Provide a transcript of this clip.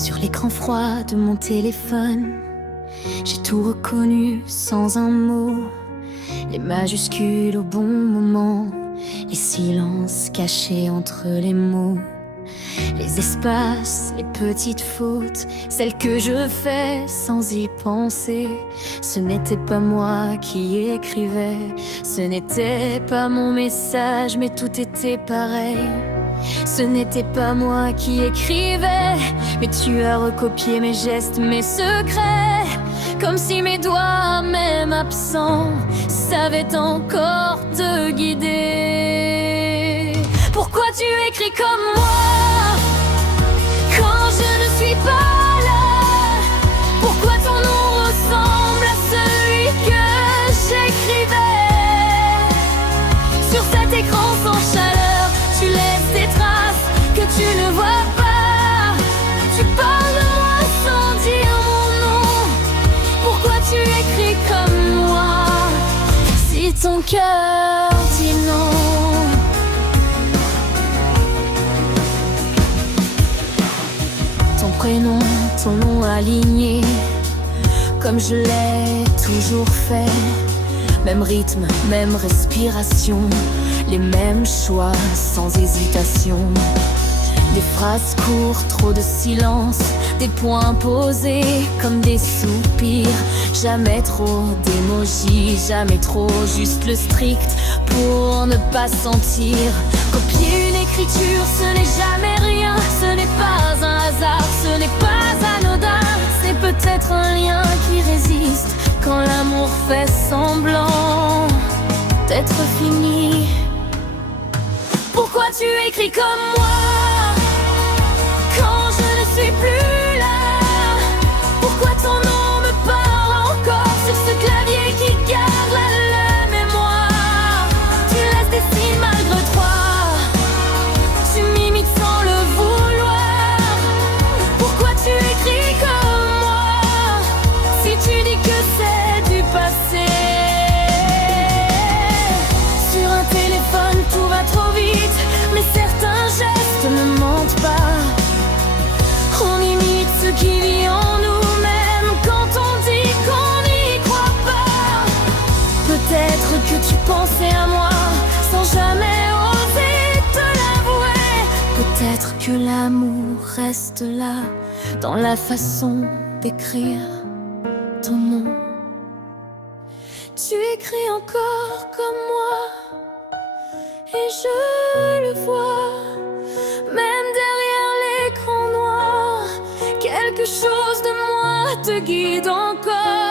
Sur l'écran froid de mon téléphone, j'ai tout reconnu sans un mot. Les majuscules au bon moment, les silences cachés entre les mots, les espaces, les petites fautes, celles que je fais sans y penser. Ce n'était pas moi qui écrivais, ce n'était pas mon message, mais tout était pareil. Ce n'était pas moi qui écrivais, mais tu as recopié mes gestes, mes secrets, comme si mes doigts, même absents, savaient encore te guider. Pourquoi tu écris comme moi quand je ne suis pas là? Pourquoi ton nom ressemble à celui que j'écrivais? Sur cet écran sans chaleur, tu laisses des traces que tu ne vois pas. Tu parles de moi sans dire mon nom. Pourquoi tu écris comme moi si ton cœur dit non? Ton prénom, ton nom aligné, comme je l'ai toujours fait. Même rythme, même respiration, les mêmes choix sans hésitation. Des phrases courtes, trop de silence, des points posés comme des soupirs. Jamais trop d'émojis, jamais trop, juste le strict pour ne pas sentir. Copier une écriture, ce n'est jamais rien, ce n'est pas un hasard, ce n'est pas anodin. C'est peut-être un lien qui résiste quand l'amour fait semblant d'être fini. Pourquoi tu écris comme moi quand je ne suis plus là? Pourquoi ton nom me parle encore sur ce clavier qui garde la mémoire? Tu laisses des signes malgré toi, tu m'imites sans le vouloir. Pourquoi tu écris comme moi si tu dis que c'est du passé? Sur un téléphone tout va trop vite, mais certains gestes ne mentent pas. On imite ce qui vit en nous, même quand on dit qu'on n'y croit pas. Peut-être que tu pensais à moi sans jamais oser te l'avouer. Peut-être que l'amour reste là dans la façon d'écrire ton nom. Tu écris encore comme moi et je le vois, même derrière l'écran noir. Quelque chose de moi te guide encore.